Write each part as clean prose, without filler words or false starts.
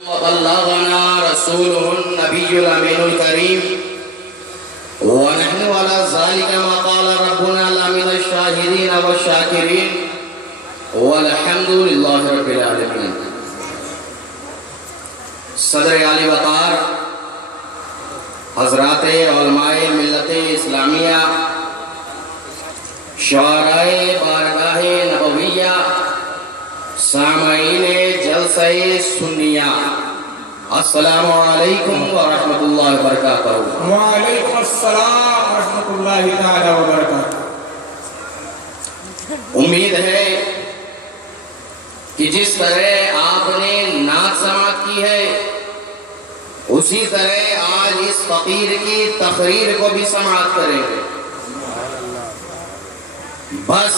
وبلغنا رسوله النبي الأمين الكريم ونحن على ذلك ما قال ربنا لمن الشاهدين والشاكرين والحمد لله رب العالمين. صدر عالی وقار حضرات علماء ملت اسلامیہ، شعراء بارگاہ نبویہ، سامعین جلسہ سنیہ، السلام علیکم ورحمۃ اللہ وبرکاتہ. وعلیکم السلام ورحمۃ اللہ تعالی وبرکاتہ. امید ہے کہ جس طرح آپ نے نعت سماعت کی ہے اسی طرح آج اس فقیر کی تقریر کو بھی سماعت کریں گے. بس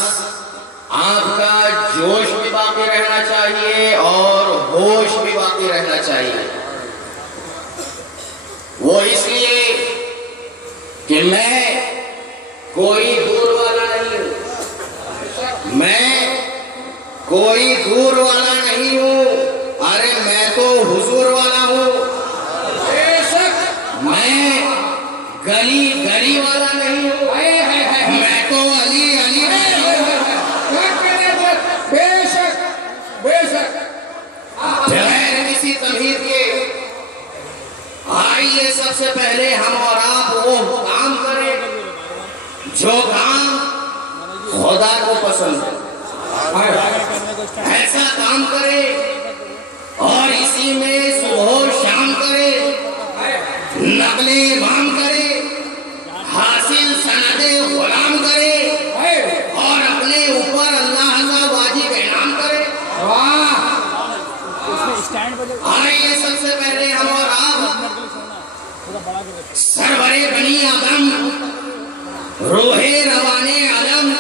آپ کا جوش بھی باقی رہنا چاہیے اور ہوش بھی باقی رہنا چاہیے. وہ اس لیے کہ میں کوئی دور والا نہیں ہوں، میں کوئی دور والا نہیں ہوں، ارے میں تو حضور والا ہوں. میں گلی گلی والا نہیں ہوں، میں تو علی علی بغیر کسی تمہید کے. آئیے سب سے پہلے ہم اور آپ وہ کام کریں جو کام خدا کو پسند ہے، ایسا کام کرے اور اسی میں صبح و شام کرے، نقل امام کرے، حاصل سند غلام کرے اور اپنے اوپر اللہ کا واجب انعام کرے. آئیے سب سے پہلے ہم اور آپ سرور بنی آدم، روح روان عالم،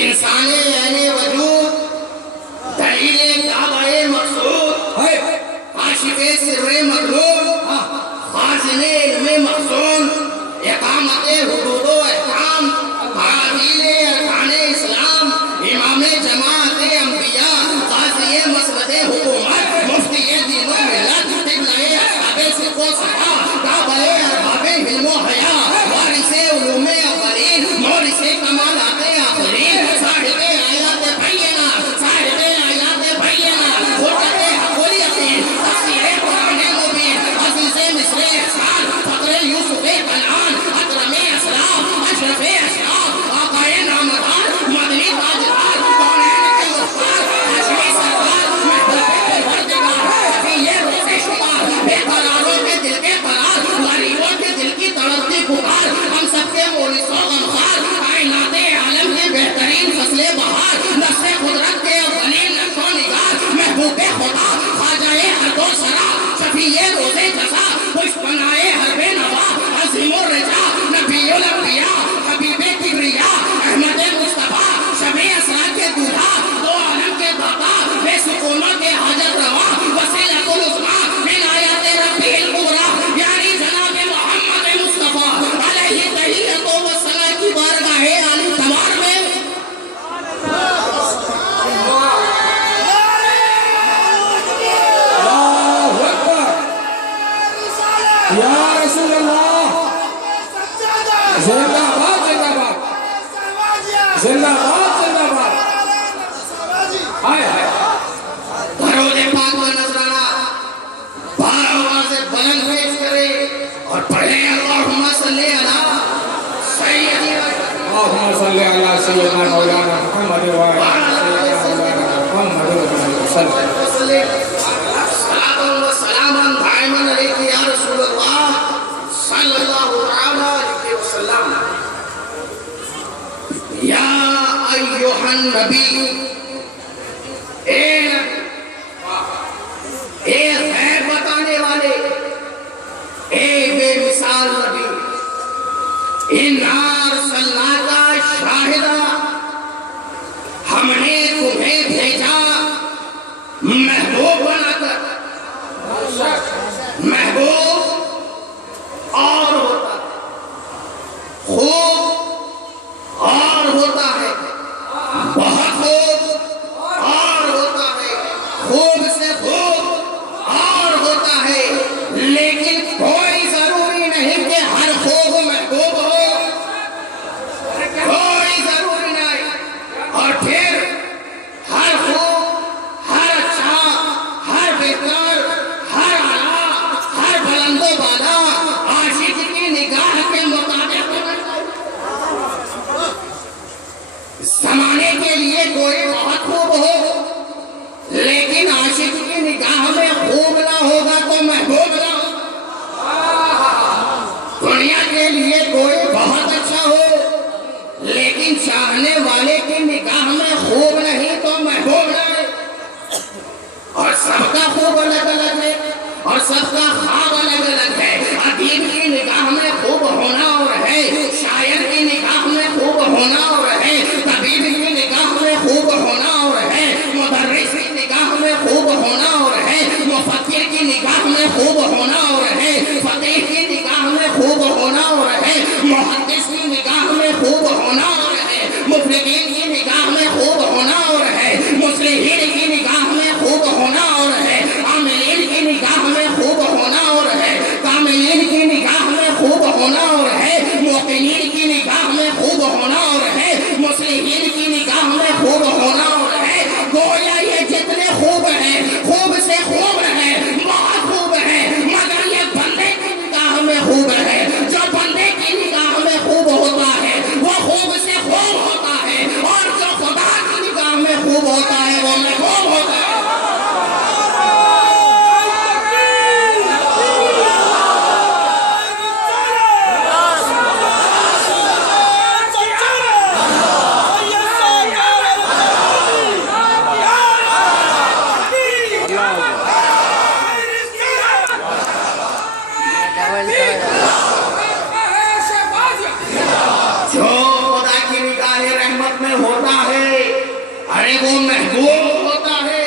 انسان عین وجود، دلیل کعبہ مقصود، کاشف سر مطلوب، خازن علم مخزون، اقامت حدود و احکام، تعدیل ارکان اسلام، امام جماعت انبیاء، قاضی مسلط حکومت، مفتی دین و ملت، قبلہ اصحاب صدق و صفا، کعبہ ارباب علم و حیا، وارث علوم اولین، مورث کمالات آخرین، صاحب آیات بینہ، صاحب آیات بینہ، حجت حق الیقین، تفسیر قرآن مبین، عزیز مصر احسان، فقر یوسف کنعان، اکرم اسلام، اشرف اشراف، آقا نامدار، مدنی تاجدار، کونین کے مختار، ہاشمی سرکار، محبوب پروردگار، شفیع روز شمار، بے قراروں کے دل کے قرار، غریبوں کے دل کی تڑپتی پکار، ہم سب کے مورث و غمخوار، کائنات عالم کے بہترین فصل بہار، نفس قدرت کے اولین نقش و نگار، محبوب خدا، خواجہ ہر دو سرا، شفیع روز جزا، خوش بنائے حرب نوا، عظیم الرجا، نبی الانبیاء، حبیب کبریا، احمد مصطفیٰ، شمع اسرار کے دولہا، دو عالم کے داتا، بے سکونوں کے حاجت روا، وسیلۃ العظمیٰ، من آیات ربی الکبریٰ، یعنی جناب محمد مصطفیٰ علیہ تحیۃ و ثناء کی بارگاہ عالی تمام میں یا رسول اللہ، زندہ باد زندہ باد زندہ باد زندہ باد. آئے آئے درود پاک و نذرانہ بار آواز بلند پیش کرے اور پڑھیں اللہم صلی علی سیدنا اللہم صلی علی سیدنا مولانا محمد وعلی سیدنا محمد وسلم. صلاۃ و سلام دائما علیک یا رسول اللہ صلی اللہ علیہ وسلم. یا ایھا النبی، اے غیب بتانے والے، اے بے مثال نبی، اِنَّا أَرْسَلْنَاكَ شَاہِدًا، ہم نے تمہیں بھیجا محبوب بنا کر. محبوب اور ہوتا ہے، خوب اور ہوتا ہے، بہت خوب اور ہوتا ہے، خوب سے خوب میں خوب نہ ہوگا تو محبوب نہ ہوگا۔ دنیا کے لیے کوئی بہت اچھا ہو لیکن چاہنے والے کی نگاہ میں خوب نہیں تو محبوب نہ ہے۔ اور سب کا خوب الگ الگ ہے اور سب کا خواب الگ الگ ہے۔ ادیب کی نگاہ میں خوب ہونا اور ہے، شاعر کی نگاہ میں خوب ہونا اور ہے، طبیب کی نگاہ میں خوب ہونا اور ہے، مدرس کی نگاہ میں خوب ہونا اور ہے، مفکر کی نگاہ میں خوب ہونا اور ہے، فقیہ کی نگاہ میں خوب ہونا اور ہے، محدث کی نگاہ میں خوب ہونا اور ہے، مفلحین کی نگاہ میں خوب ہونا اور ہے، مصلحین کی نگاہ میں خوب ہونا اور ہے، عاملین کی نگاہ میں خوب ہونا اور ہے، کاملین کی نگاہ میں خوب ہونا اور ہے، موقنین کی نگاہ میں خوب ہونا اور ہے، مصلحین کی نگاہ میں خوب ہونا اور ہے۔ گویا یہ جتنے خوب ہیں خوب سے خوب ہیں، بہت خوب ہیں، مگر یہ بندے کی نگاہ میں خوب ہے۔ جو بندے کی نگاہ میں خوب ہوتا ہے وہ خوب سے خوب ہوتا ہے، اور جو خدا کی نگاہ میں خوب ہوتا ہے وہ محبوب ہوتا ہے۔ جو خدا کی نگاہ رحمت میں ہوتا ہے ارے وہ محبوب ہوتا ہے۔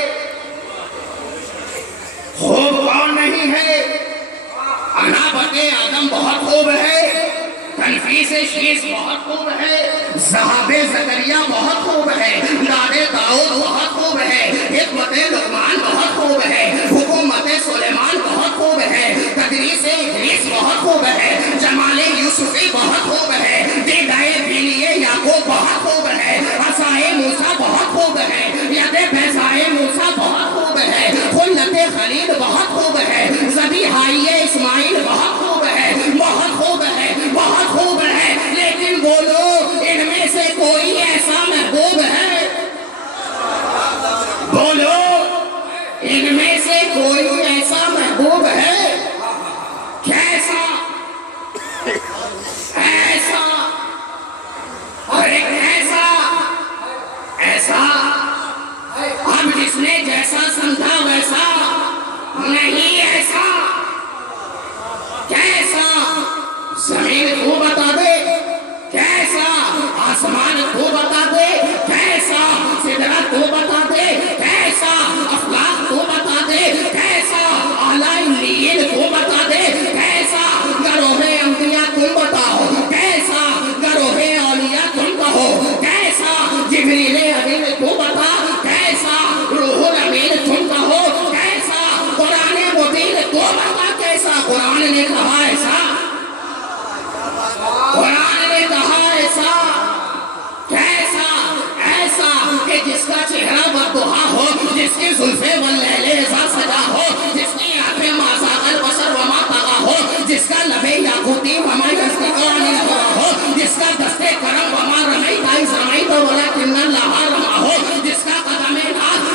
خوب کون نہیں ہے؟ انابت آدم بہت خوب ہے، تنفیس شیش بہت خوب ہے، ذہاب زکریا بہت خوب ہے، داد داؤد بہت خوب ہے، حکمت لقمان بہت خوب ہے، حکومت سلیمان بہت خوب ہے، تدریس ادریس بہت خوب ہے، جمال یوسفی بہت خوب ہے، دیدائے بینی یعقوب بہت خوب ہے، عصائے موسیٰ بہت خوب ہے، ید بیضائے موسیٰ بہت خوب ہے، خلت خلیل بہت خوب ہے، ذبیحہ اسماعیل بہت خوب ہے، بہت خوب ہے، بہت خوب ہے۔ لیکن بولو ان میں سے کوئی ایسا محبوب ہے؟ بولو ان میں سے کوئی ایسا محبوب ہے؟ کیسا؟ ایسا؟ ارے ایسا ایسا اب جس نے جیسا سمجھا ویسا نہیں، ایسا کیسا؟ زمین کو بتا دے کیسا، آسمان کو بتا دے کیسا، سدرت کو بتا دے کیسا، افلاق کو بتا دے کیسا، اعلیٰ علیین کو بتا دے کیسا، گروہ انبیاء تم بتاؤ کیسا، گروہ اولیاء تم کہو کیسا، جبریل امین کو بتا کیسا، روح الامین تم کہو کیسا، قرآن مبین کو بتا کیسا۔ قرآن نے کہا ایسا، قرآن نے کہا ایسا کیسا؟ ایسا کہ جس کا چہرہ بددعا ہو، جس کی زلفیں واللیل اذا سجا ہو، جس کی آنکھیں ما زاغ البصر وما طغی ہو، جس کا لب یاقوتی وما یصدق عن الهوى ہو، جس کا دست کرم وما رمیت اذ رمیت ولکن اللہ رمی ہو، جس کا قدم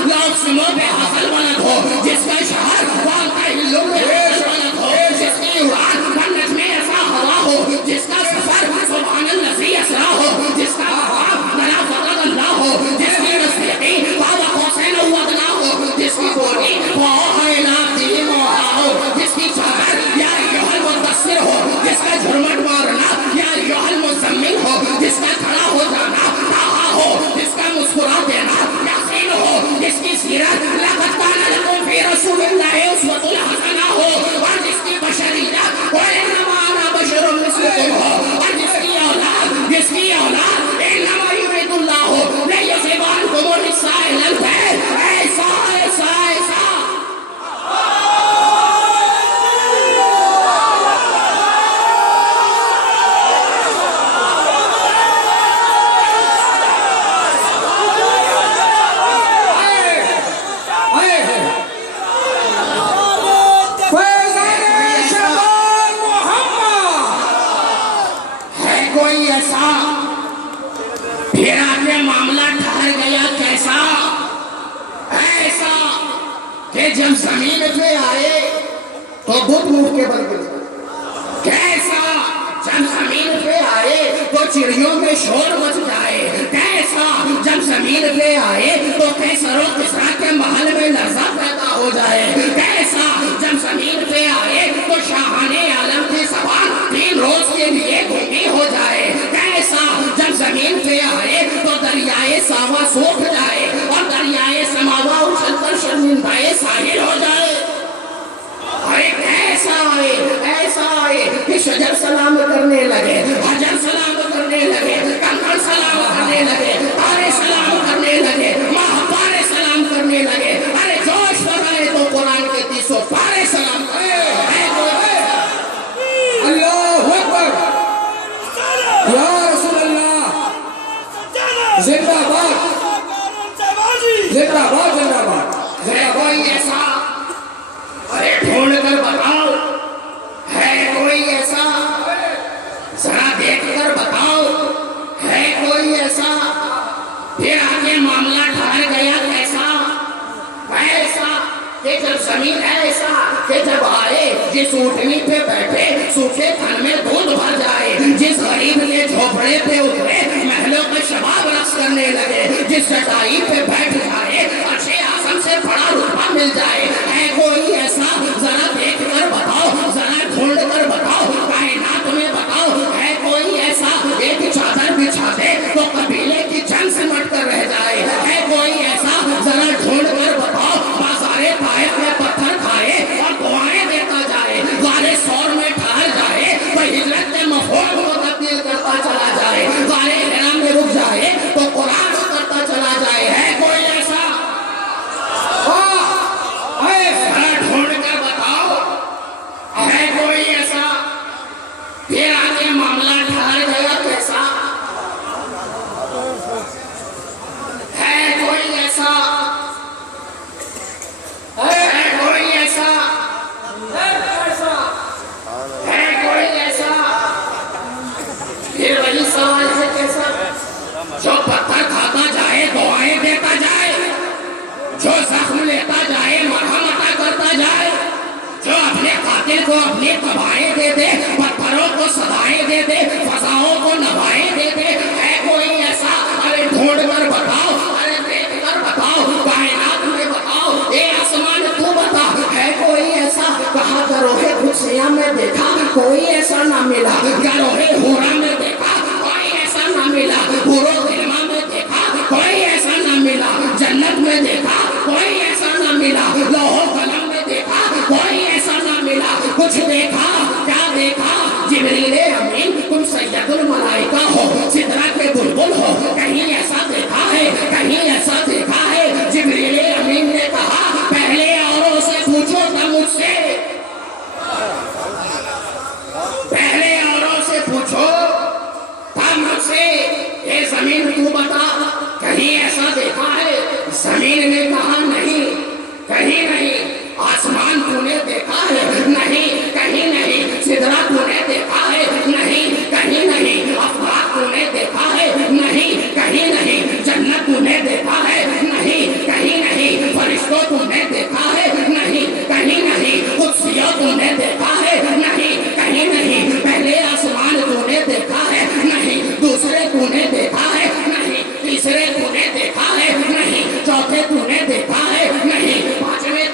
لا اقسم بهذا البلد ہو، جس کا شہر وانت حل بهذا البلد ہو، جس کی اڑان والنجم اذا ہوا ہو، جس کا سفر سبحان الذی اسرا ہو، جس کا خواب لا فضل اللہ ہو، جس کی نصیحتی بابا حسین و ادنا ہو، جس کی بولی پہ آئے تو بت منہ کے بل گئے، کیسا جب زمین پہ آئے تو چڑیوں میں شور مچ جائے، کیسا جب زمین پہ آئے تو قیصر و کسریٰ کے محل میں لرزہ پیدا ہو جائے، کیسا جب زمین پہ آئے تو شاہان عالم کی زبان 3 روز کے لیے گھومی ہو جائے، کیسا جب زمین پہ آئے تو دریائے ساوا سوکھ جائے اور دریائے سماوا اچھل کر شرمندہ ساحل ہو جائے۔ ایک ایسا آئے کہ شجر سلام کرنے لگے، حجر سلام کرنے لگے، کنکر سلام کرنے لگے، تارے سلام کرنے لگے، ماہوارے سلام کرنے لگے، ارے جوش بنائے تو قرآن کے 300 پارے سلام کرنے اللہ اکبر، یا رسول اللہ، زندہ باد، زندہ باد، زندہ باد۔ ہے کوئی ایسا، ارے ڈھونڈ کر بتاؤ، ہے کوئی ایسا، ذرا دیکھ کر بتاؤ، ہے کوئی ایسا، پھر آگے معاملہ ٹھہر گیا کیسا، ایسا کہ جب زمین ایسا کہ جب آئے جس اونٹنی پہ بیٹھے سوکھے تھن میں دودھ بھر جائے، جس غریب کے جھوپڑے پہ اترے محلوں کے شباب رقص کرنے لگے، جس چٹائی پہ بیٹھ جائے عرش اعظم سے بڑا رتبہ مل جائے، ہے کوئی ایسا، ذرا دیکھ کر بتاؤ، ذرا ڈھونڈ کر بتاؤ، کائنات میں بتاؤ، ہے کوئی ایسا، ایک چادر بچھا دے تو قبیلے کی جنگ سے مٹ کر رہ جائے، ہے کوئی ایسا، ذرا ڈھونڈ کر بتاؤ، بازارے طائف میں پتھر کھائے اور دعائیں دیتا جائے، غارِ ثور میں ٹھہر جائے تو ہجرت کے مفہوم کو تبدیل کرتا چلا جائے، غارِ حرا میں رک جائے تو قرآن کرتا چلا جائے، ہے کوئی ایسا، ذرا ڈھونڈ کر بتاؤ، ہے کوئی ایسا، پھر آگے معاملہ ٹھہر گیا کیسا، ہے کوئی ایسا، ہے کوئی ایسا، ہے کوئی ایسا، پھر وہی سوال ہے کیسا، جو پتھر کھاتا جائے دعائیں دیتا جائے، جو زخم لیتا جائے مرہم عطا کرتا جائے، جو اپنے قاتل کو اپنی تباہیں دے دے، پتھروں کو صدائیں دے دے، فضاؤں کو نوائیں دے دے، ہے کوئی ایسا، ارے ڈھونڈ کر بتاؤ، ارے دیکھ کر بتاؤ، کائنات میں بتاؤ، اے آسمان تو بتا، ہے کوئی ایسا، کہاں گروہ قدسیہ میں دیکھا کوئی ایسا نہ ملا، گروہ حورا میں دیکھا کوئی ایسا نہ ملا، حور و غلما میں دیکھا کوئی ایسا نہ ملا، جنت میں دیکھا کوئی ایسا نہ ملا، لوح و قلم میں دیکھا کوئی ایسا نہ ملا، کچھ دیکھا کیا دیکھا، جبریل امین تم سید الملائکہ ہو، سدرہ کے بلبل ہو، کہیں ایسا دیکھا ہے، کہیں ایسا دیکھا ہے، جبریل امین نے کہا پہلے اوروں سے پوچھو تھا مجھ سے، پہلے اوروں سے پوچھو تھا مجھ سے، اے زمین تو بتا کہیں ایسا دیکھا ہے، زمین نے کہا نہیں، کہیں نہیں، آسمان تو نے دیکھا ہے، نہیں، کہیں نہیں، سدرہ تو نے دیکھا ہے، نہیں، کہیں نہیں، افلاک تو نے دیکھا ہے، نہیں، کہیں نہیں، جنت تو نے دیکھا ہے، نہیں، کہیں نہیں، فرشتوں تو نے دیکھا ہے، نہیں، کہیں نہیں، قدسیوں تو نے دیکھا ہے، نہیں، کہیں نہیں، پہلے آسمان تو نے دیکھا ہے، نہیں، دوسرے تو نے دیکھا ہے، نہیں، تیسرے تو نے دیکھا ہے، نہیں، چوتھے تو نے دیکھا ہے، نہیں، پانچویں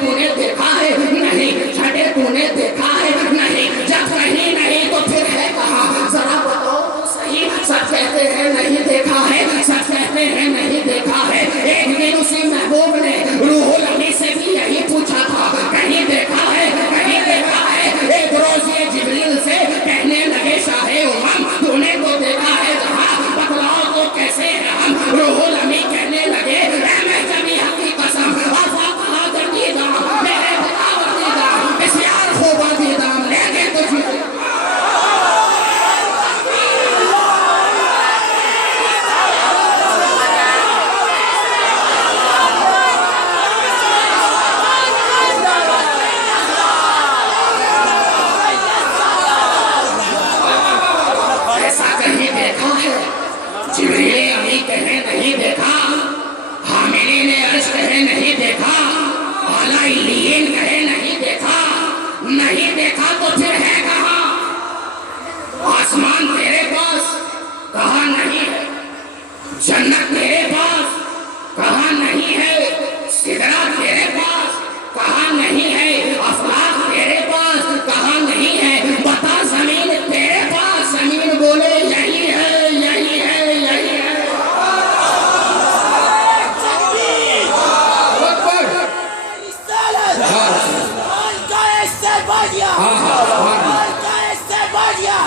ہاں ہاں سبحان اللہ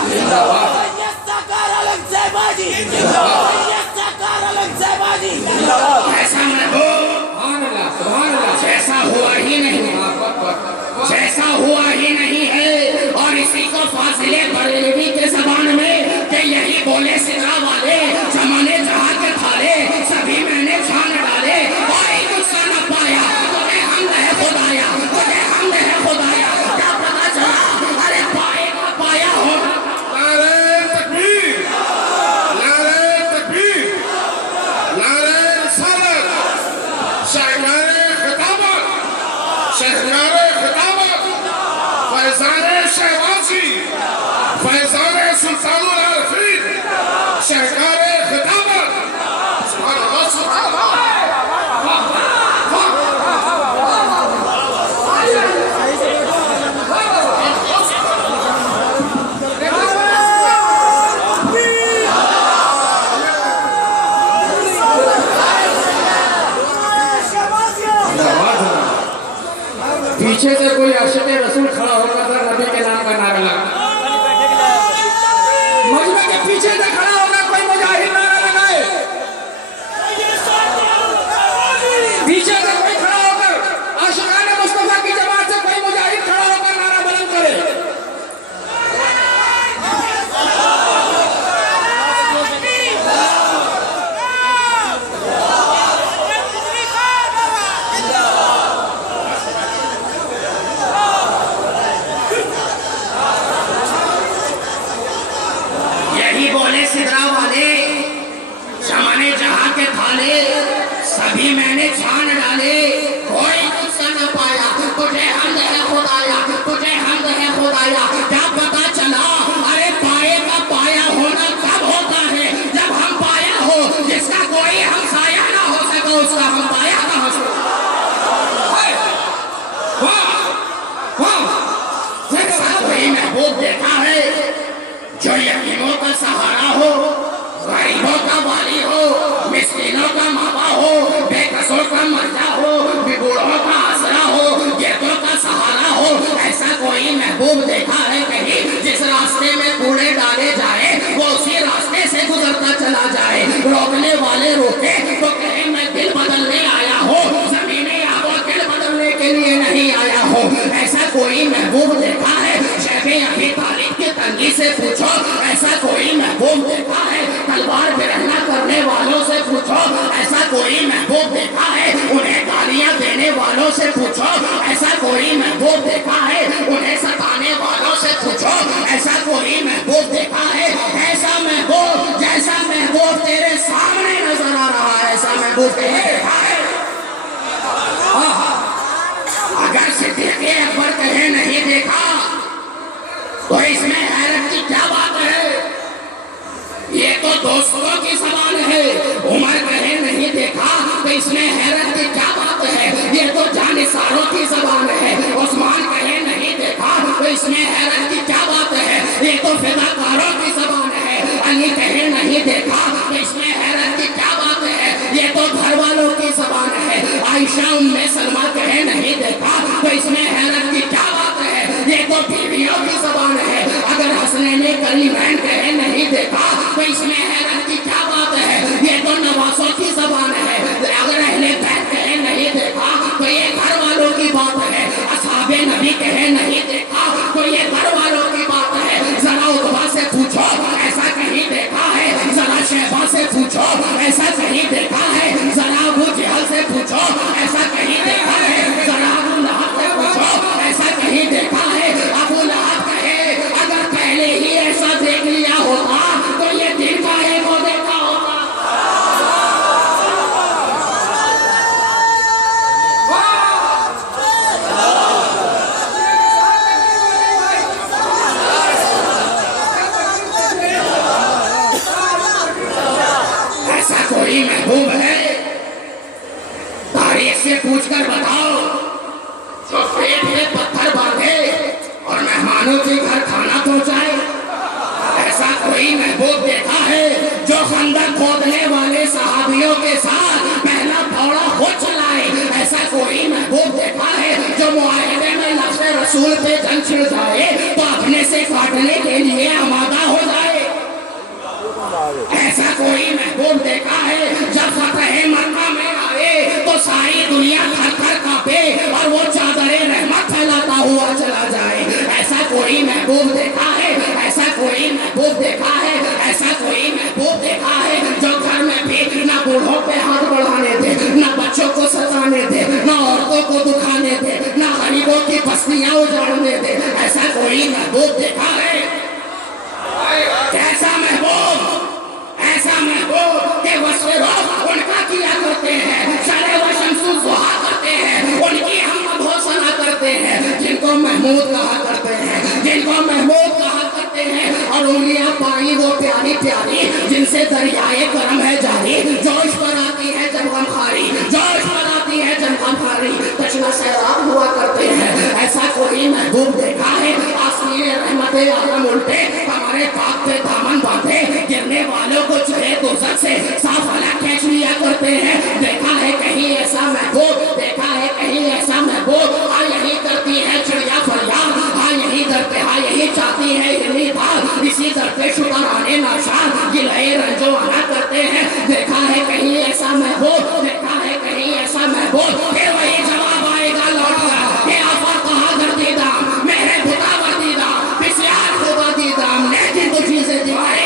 زندہ باد ایسا محبوب سبحان اللہ سبحان اللہ جیسا ہوا ہی نہیں جیسا ہوا ہی نہیں ہے اور اسی کو فاصلے بریلوی کے زبان میں کہ یہی بولے سدرا والے زمانے جہاں کے تھالے سبھی میں نے چھان ڈالے کوئی غصہ نہ پایا تجھے حمد ہے خدایا تجھے حمد ہے خدایا کیا پتا چلا ارے پائے کا پایا ہو نعرہ تکبیر نعرہ تکبیر نعرہ رسالت شہنار خطابت شہنار خطابت فیضان شہبازی فیضان سلطان العارفین شہنار خطابت سبحان اللہ سبحان اللہ پیچھے سے کوئی عاشق رسول کھڑا ہوگا تھا نبی کے نام کا نعرہ لگا مجمع کے پیچھے سے کھڑا ہوگا کوئی مجاہد نعرہ لگائے پیچھے سے کوئی کھڑا ہوگا عاشقان مصطفیٰ کی جماعت سے کوئی مجاہد کھڑا ہوگا نعرہ بلند کرے یہی بولے سدرا والے زمانے جہاں کے تھالے سبھی میں نے چھان ڈالے کوئی غصہ نہ پایا تجھے حمد ہے خدایا تجھے حمد ہے خدایا کیا پتا چلا ارے پائے کا پایا ہونا کب ہوتا ہے جب ہم پایا ہو جس کا کوئی ہمسایہ نہ ہو سکا اس کا ہم پایا نہ ہو سکا جیسا کوئی محبوب دیکھا ہے جو یتیموں کا سہارا ہو غریبوں کا والی ہو مسکینوں کا ماما ہو بے کسوں کا مرجع ہو بوڑھوں کا آسرا ہو گردوں کا سہارا ہو ایسا کوئی محبوب دیکھا ہے کہیں جس راستے میں کوڑے ڈالے جائے وہ اسی راستے سے گزرتا چلا جائے روکنے والے روکے تو کہیں میں دل بدلنے آیا ہوں زمینیں آبو دل بدلنے کے لیے نہیں آیا ہوں ایسا کوئی محبوب دیکھا ہے شیخ ابی طالب کی تنگی سے پوچھو ایسا کوئی محبوب دیکھا ہے تلوار برہنہ کرنے والوں سے پوچھو ایسا کوئی محبوب دیکھا ہے انہیں گالیاں دینے والوں سے پوچھو ایسا کوئی محبوب دیکھا ہے انہیں ستانے والوں سے پوچھو ایسا کوئی محبوب دیکھا ہے ایسا محبوب جیسا محبوب تیرے سامنے نظر آ رہا ہے ایسا محبوب کہیں دیکھا ہے اگر صدیق اکبر کہیں نہیں دیکھا تو اس میں حیرت کی کیا بات ہے یہ تو دوستوں کی زبان ہے عمر کہے نہیں دیکھا تو اس میں حیرت کی کیا بات ہے یہ تو جانثاروں کی زبان ہے عثمان کہے نہیں دیکھا تو اس میں حیرت کی کیا بات ہے یہ تو فداکاروں کی زبان ہے علی کہے نہیں دیکھا تو اس میں حیرت کی کیا بات ہے یہ تو گھر والوں کی زبان ہے عائشہ ام سلمہ کہے نہیں دیکھا تو اس میں حیرت کی کیا بات ہے یہ تو بیویوں کی زبان ہے اگر حسنین کریمین کہے نہیں دیکھا تو اس میں حیرت کی کیا بات ہے یہ تو نواسوں کی زبان ہے اگر اہل بیت کہے نہیں دیکھا تو یہ گھر والوں کی بات ہے اصحاب نبی کہے نہیں دیکھا تو یہ گھر والوں کی بات ہے ذرا عتبہ سے پوچھو ایسا کہیں دیکھا ہے ذرا شیبہ سے پوچھو ایسا کہیں دیکھا ہے ذرا ابو جہل سے پوچھو ایسا کہیں دیکھا ہے ذرا ابو لہب سے پوچھو ایسا کہیں دیکھا ہے ابو لہب کہے اگر پہلے ہی ایسا دیکھ لیا ہوتا تو یہ دن کا ایک کو دیکھا ہوتا پہ جنگ چھڑ جائے تو اپنے سے کاٹنے کے لیے آمادہ ہو جائے. ایسا کوئی محبوب دیکھا ہے جب فتح مکہ میں آئے تو ساری دنیا تھر تھر کانپے اور وہ چادر رحمت پھیلاتا ہوا چلا جائے؟ ایسا کوئی محبوب دیکھا ہے؟ ایسا کوئی محبوب دیکھا ہے؟ ایسا کوئی محبوب دیکھا ہے جو گھر میں بھی نہ بوڑھوں پہ ہاتھ بڑھانے دے، نہ بچوں کو ستانے دے، نہ عورتوں کو دکھانے دے، نہ غریبوں کی بستیاں اجاڑنے دے؟ ایسا کوئی محبوب دیکھا ہے؟ کیسا محبوب؟ ایسا محبوب کہ وصف روح ان کا کیا کرتے ہیں، شرح و شمس الضحیٰ کرتے ہیں، ان کی ہم مدح ثنا کرتے ہیں، جن کو محمود کہا کرتے ہیں، جن کو محمود کہا کرتے ہیں. اور انگلیاں پائی وہ پیاری پیاری جن سے دریائے کرم ہے جاری، جوش پر آتی ہے جب غم خاری، جوش پر آتی ہے جب غم خاری، تشنا سیراب ہوا کرتے ہیں. ایسا کوئی محبوب دیکھا ہے؟ آسمین رحمت عالم الٹے ہمارے پاک پہ دامن باندھے، گرنے والوں کو چہرے دوزخ سے صاف الگ کھینچ لیا کرتے ہیں. دیکھا ہے کہیں ایسا محبوب؟ دیکھا ہے کہیں ایسا محبوب؟ ہاں یہی کرتی ہے چڑیا فریاد، ہاں یہی در پہ، ہاں یہی چاہتی ہے ہرنی دھار، اسی در پہ شکرانے ناشاد گلہے رنجو آنا کرتے ہیں. دیکھا ہے کہیں ایسا محبوب؟ دیکھا ہے کہیں ایسا محبوب؟ پھر وہی جواب آئے گا لوٹ کر کہ آفا کہا گردیدہ میرے بتا وردیدہ بسیار خوبہ دیدہ لیکن تو چیزیں دیوائے.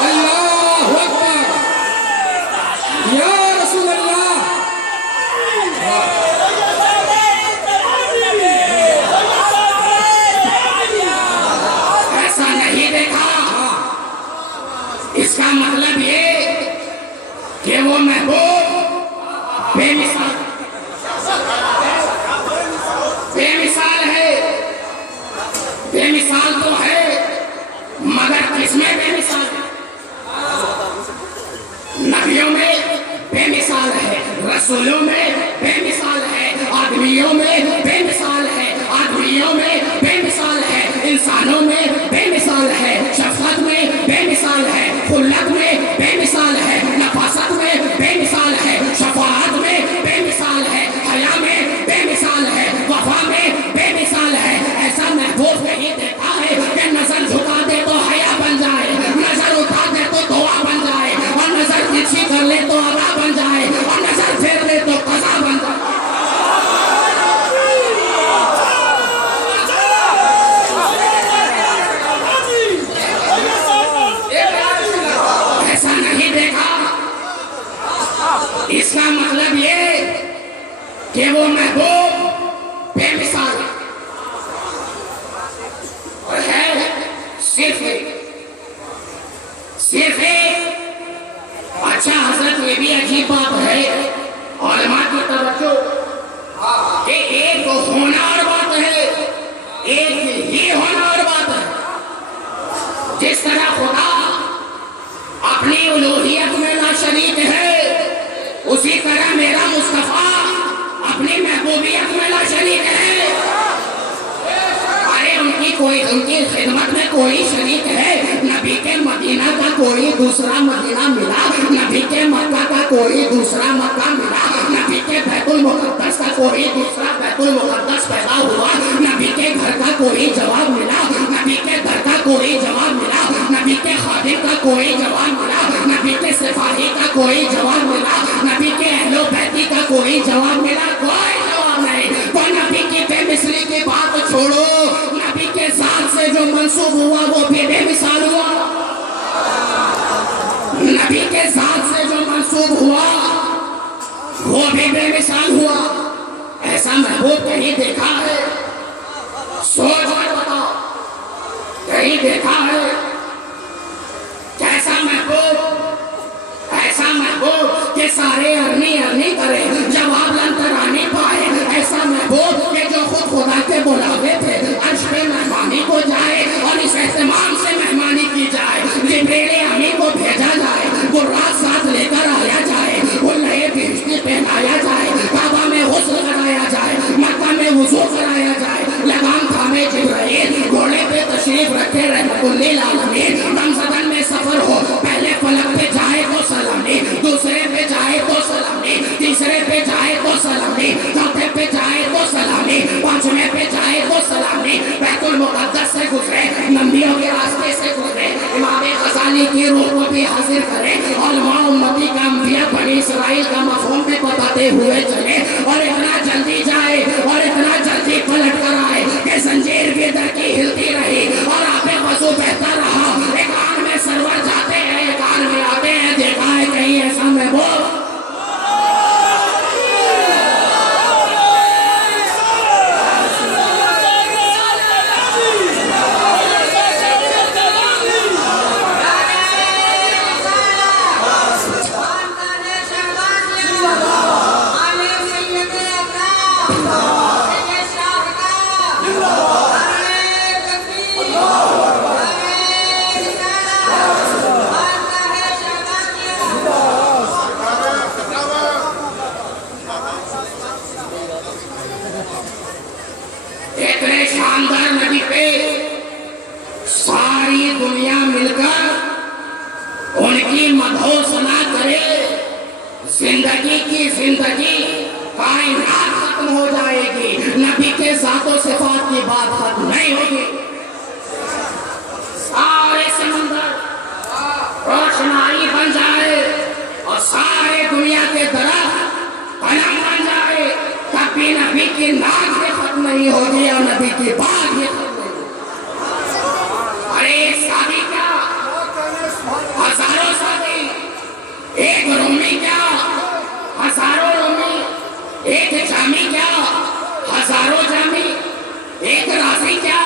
اللہ اکبر یا رسول اللہ. ایسا نہیں دیکھا. اس کا مطلب یہ کہ وہ محبوب بے مثال ہے. بے مثال تو ہے مگر کس میں بے مثال ہے؟ نبیوں میں بے مثال ہے، رسولوں میں بے مثال ہے، آدمیوں میں بے مثال ہے، آدمیوں میں بے مثال ہے، انسانوں میں بے مثال ہے، شفقت میں بے مثال ہے، خلت میں بے مثال ہے، نفاست میں بے مثال ہے، شفاعت میں بے مثال ہے، حیا میں بے مثال ہے، وفا میں بے مثال ہے. ایسا محبوب نہیں دیکھا ہے کہ نظر جھکا دے تو حیا بن جائے، نظر اٹھا دے تو دعا بن جائے، اور نظر ترچھی کر لے تو ادا بن جائے، اور نظر پھیر لے تو قضا بن جائے. ایسا نہیں دیکھا. اس کا مطلب یہ کہ وہ محبوب بے مثال ہے اور ہے صرف اچھا حضرت یہ بھی عجیب بات ہے علماء کی توجہ کہ ایک ہونا اور بات ہے، ایک یہ ہونا اور بات ہے. جس طرح خدا اپنی الوہیت میں لا شریک ہے اسی طرح میرا مصطفیٰ اپنی محبوبیت میں لا شریک ہے. ارے ان کی خدمت میں کوئی شریک ہے؟ نبی کے مدینہ کا کوئی دوسرا مدینہ ملا، نبی کے مکہ کا کوئی دوسرا مکہ ملا، نبی کے بیت المقدس کا کوئی دوسرا بیت المقدس پیدا ہوا، نبی کے گھر کا کوئی جواب ملا، نبی کے گھر کا کوئی جواب ملا، نبی کے خادم کا کوئی جواب ملا، نبی کے سپاہی کا کوئی جواب ملا، نبی کے اہل و بیتی کا کوئی جواب ملا؟ کوئی جواب نہیں. تو نبی کی بے مثلی کی بات چھوڑو، نبی کے ذات سے جو منسوب ہوا وہ بھی بے مثال ہوا. نبی کے ذات سے جو منسوب ہوا وہ بھی بے مثال ہوا. ایسا محبوب کہیں دیکھا ہے؟ سوچ کر بتاؤ، کہیں دیکھا ہے؟ کیسا محبوب؟ ایسا محبوب کہ سارے ارنی کرے جواب لنترانی پائے. ایسا محبوب کہ جو خود خدا کے بلاوے پہ عرش پہ مہمانی کو جائے اور اس اہتمام سے مہمانی کی جائے، جبریل امین کو بھیجا جائے، برات ساتھ لے کر آیا جائے، نئے بہشتی پہنایا جائے، کعبہ میں غسل کرایا جائے، مکہ میں وضو کرایا جائے، لگام تھامے جبرائیل گھوڑے پہ تشریف رکھے رحمت للعالمین، رمضان میں سفر ہو، پہلے فلک پہ جائے تو سلامی، دوسرے پہ جائے تو سلامی، تیسرے پہ جائے تو سلامی، چوتھے پہ جائے تو سلامی، پانچویں پہ جائے تو سلامی، بیت المقدس سے گزرے، نبیوں کے راستے سے گزرے، امام غزالی کی روح کو بھی حاضر کرے، علماء امتی کا انبیاء بنی اسرائیل کا مفہوم بھی بتاتے ہوئے چلے، اور اتنا جلدی جائے اور اتنا جلدی پلٹ کر آئے کہ زنجیر بھی در کی ہلتی رہی اور آپ وضو بہتا رہا۔ ایک آن میں سرور جاتے ہیں، ایک آن میں آتے ہیں، دیکھا ہے کہیں ایسا محبوب اتنے شاندار نبی پہ ساری دنیا مل کر ان کی مدح و ثنا کرے، زندگی کی زندگی کائنات ختم ہو جائے گی، نبی کے ذات و صفات کی بات ختم نہیں ہوگی۔ سارے سمندر روشنائی بن جائے اور سارے دنیا کے درخت قلم بن جائے، تب بھی نبی کی ناز بھی ختم نہیں ہوگی اور نبی کی بات بھی ختم نہیں ہوگی۔ ارے ایک شادی کیا، ہزاروں شادی، ایک رومی کیا، ہزاروں رومی، ایک جامی کیا، ہزاروں جامی، ایک رازی کیا،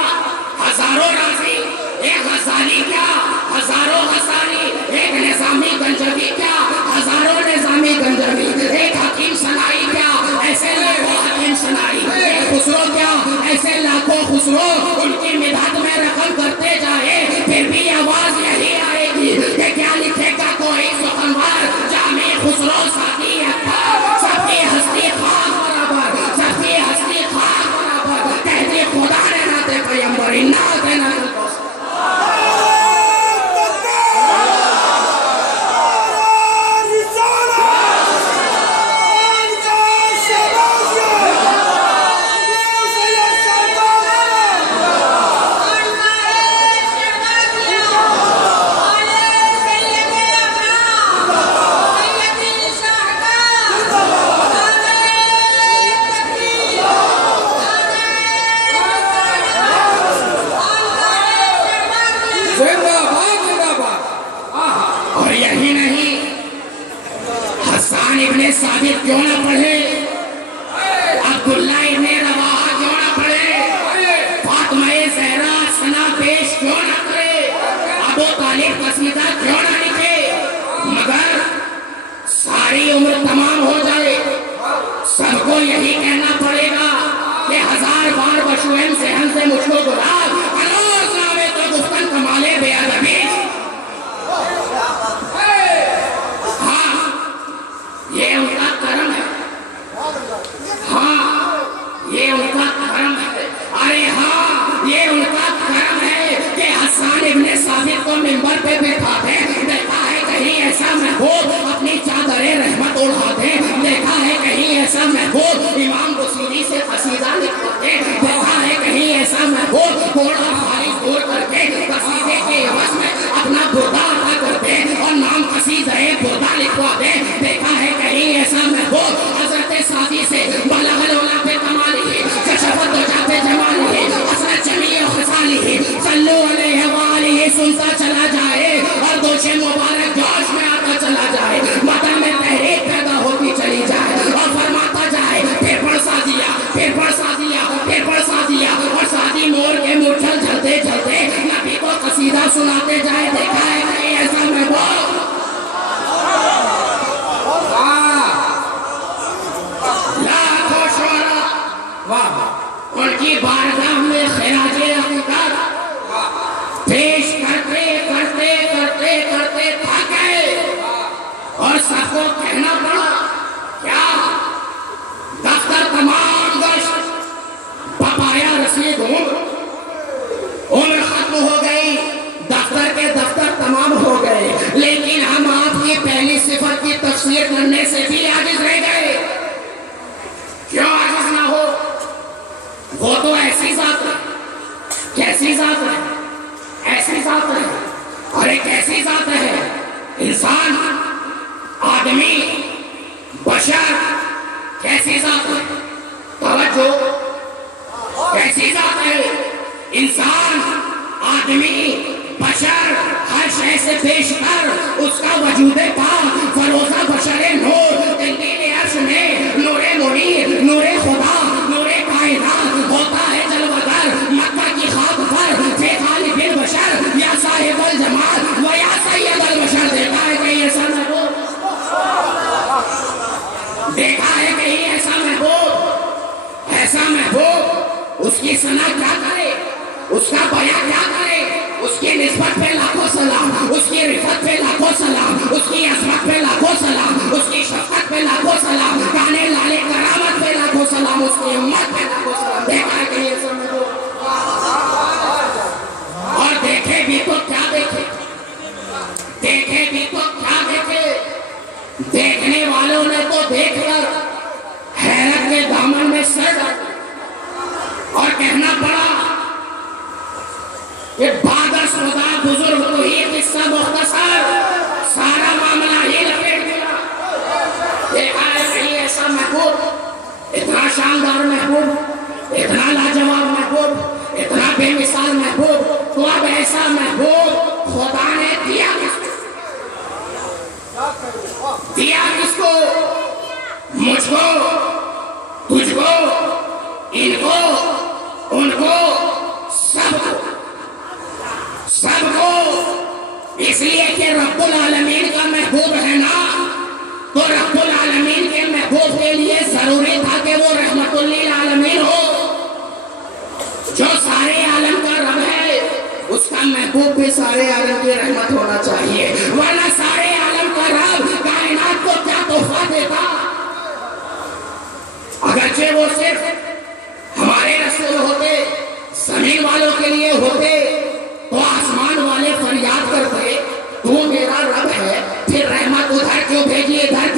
ہزاروں رازی، ایک غزالی کیا، ہزاروں غزالی، ایک نظامی گنجوی کیا، ہزاروں نظامی گنجوی، ایک حکیم سنائی کیا، ایسے لاکھوں حکیم سنائی، ایک خسرو کیا، ایسے لاکھوں خسرو، ان کی مدحت میں رقم کرتے جائے، پھر بھی آواز یہی آئے گی کہ کیا لکھے گا کوئی سخنور، جامع خسرو ساقی اکبر، سب کی ہستی خاک برابر، سب کی ہستی خاک برابر، کہتی خدا نے ناتے پیمبر ناتے ناتے ثابت کیوں نہ پڑھے، عبداللہ ابن رواحہ کیوں نہ پڑھے، فاطمہ زہرا ثنا پیش کیوں نہ کرے، ابو طالب قصیدہ کیوں نہ لکھے، مگر ساری عمر تمام ہو جائے سب کو یہی کہنا پڑے گا کہ 1000 بار بشوہم ذہن سے مجھ کو گلاب انوز نامے تو گفتن کمالے بے ادبی۔ یہ ان کا کرم ہے، ہاں یہ ان کا کرم ہے، ارے ہاں یہ ان کا کرم ہے کہ حسان ابن ثابت کو منبر پہ بٹھا دے، دیکھا ہے کہیں ایسا محبوب اپنی چادر رحمت اڑا دے، دیکھا ہے کہیں ایسا محبوب امام بصیری سے قصیدہ لکھوا دے، دیکھا ہے کہیں ایسا محبوب گھوڑا فارغ دور کر کے قصیدے کے عوض میں اپنا بردہ ادا کر دے اور نام قصیدہ بردہ لکھوا دے، دیکھا ہے کہیں ایسا محبوب حضرت سعدی سے بلغ العلا پہ کمالہ کشفت دجا پہ جمالہ حسرت جمیع خصالہ صلو علیہ وآلہ سنتا چلا جائے اور دوش مبارک جوش میں آتا چلا جائے، مدن میں تحریک پیدا ہوتی چلی جائے اور فرماتا جائے پھر پڑھ سعدیہ، پھر پڑھ سعدیہ، پھر پڑھ سعدیہ، اور سعدی نور کے مجھل جھلتے جھلتے نبی کو قصیدہ سناتے جائے، دیکھا ہے کہیں ایسا محبوب۔ لاکھوں شعراء ان کی بارگاہ میں خراج عقیدت پیش کرتے کرتے کرتے کرتے تھک گئے اور سب کو کہنا پڑا کیا دفتر تمام گشت بپایا رسید عمر ختم ہو گئی، دفتر کے دفتر تمام ہو گئے، لیکن ہم آپ کی پہلی صفت کی تفسیر کرنے سے بھی عاجز رہ گئے۔ کیوں عاجز نہ وہ تو ایسی ذات ہے. کیسی ذات ہے؟ ایسی ذات ہے. ارے کیسی ذات ہے؟ انسان، آدمی، بشر، کیسی ذات ہے؟ توجہ، کیسی ذات ہے؟ انسان، آدمی، بشر، ہر شے سے پیش کر اس کا وجود پاک، فروزہ بشر نور، تنزیل عرش میں نور منیر، نور خدا، نور کائنات ہوتا ہے جلوگر مکہ کی خاک پر، فی خالق البشر یا صاحب الجمال و یا سید البشر. دیکھا ہے کہیں ایسا محبوب؟ دیکھا ہے کہیں ایسا محبوب؟ ایسا محبوب اس کی ثنا کیا کرے، اس کا بیان کیا کرے، اس کی نسبت پہ لاکھوں سلام، اس کی رفت پہ لاکھوں سلام، اس کی عظمت پہ لاکھوں سلام، اس کی شفقت پہ لاکھوں سلام، کانے لالے کرامت پہ لاکھوں سلام، اس کی امت پہ لاکھوں سلام. دیکھا ہے کہ یہ سمجھو. اور دیکھے بھی تو کیا دیکھے، دیکھے بھی تو کیا دیکھے. دیکھنے والوں نے تو دیکھ کر حیرت کے دامن میں سر ڈالا اور کہنا پڑا کہ بادش خدا بزرگ تو ہی قصہ مختصر، سارا معاملہ ہی لپیٹ دیا. دیکھا ہے کہیں ایسا محبوب، اتنا شاندار محبوب، اتنا لاجواب محبوب، اتنا بے مثال محبوب. تو اب ایسا محبوب خدا نے دیا کس کو؟ دیا کس کو؟ مجھ کو، تجھ کو، ان کو، ان کو، سب کو. سب کو. اس لیے کہ رب العالمین کا محبوب ہے نا، تو رب العالمین کے محبوب کے لیے ضروری تھا کہ وہ رحمت للعالمین ہو. جو سارے عالم کا رب ہے اس کا محبوب بھی سارے عالم کی رحمت ہونا چاہیے، ورنہ سارے عالم کا رب کائنات کو کیا تحفہ دیتا. اگرچہ وہ صرف